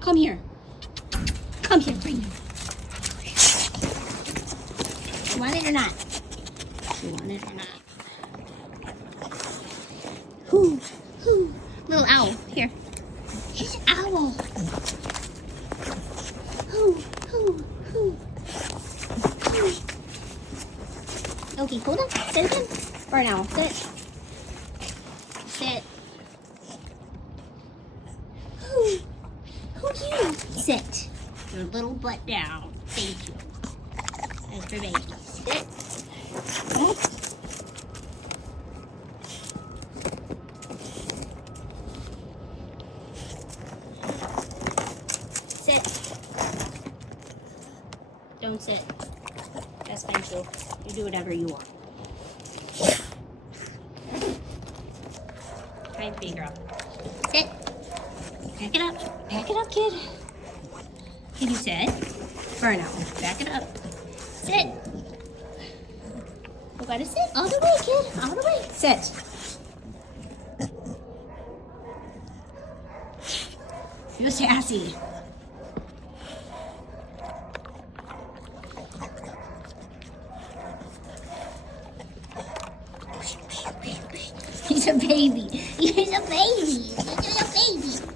Come here. Come here, bring him. You want it or not? You want it or not? Whoo, whoo. Little owl, here. He's an owl. Whoo, whoo, whoo. Whoo. Okay, hold on. Sit again. For an owl. Sit. Sit. Who? Who you? Sit. Your little butt down. Thank you. That's for baby. Sit. Sit. Don't sit. That's pencil. You do whatever you want. Try to figure out. Sit. Back it up. Back it up, kid. Can you sit? For now. Back it up. Sit. You gotta sit all the way, kid. All the way. Sit. You're sassy. He's a baby. He's a baby. He's a baby.